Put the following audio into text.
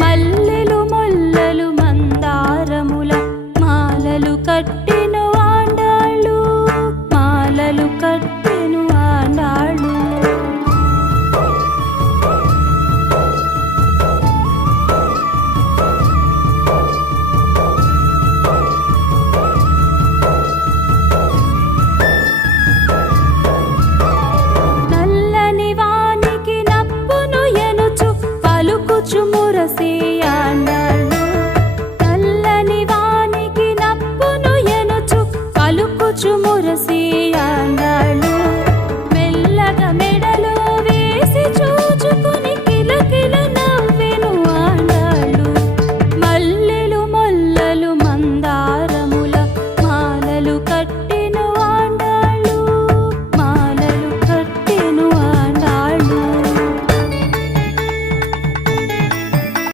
మల్లెలు మొల్లలు మందారముల మాలలు కట్టి అలసియానలు తల్లని వానికి నప్పును ఎనుచు కలుకుచు మురసి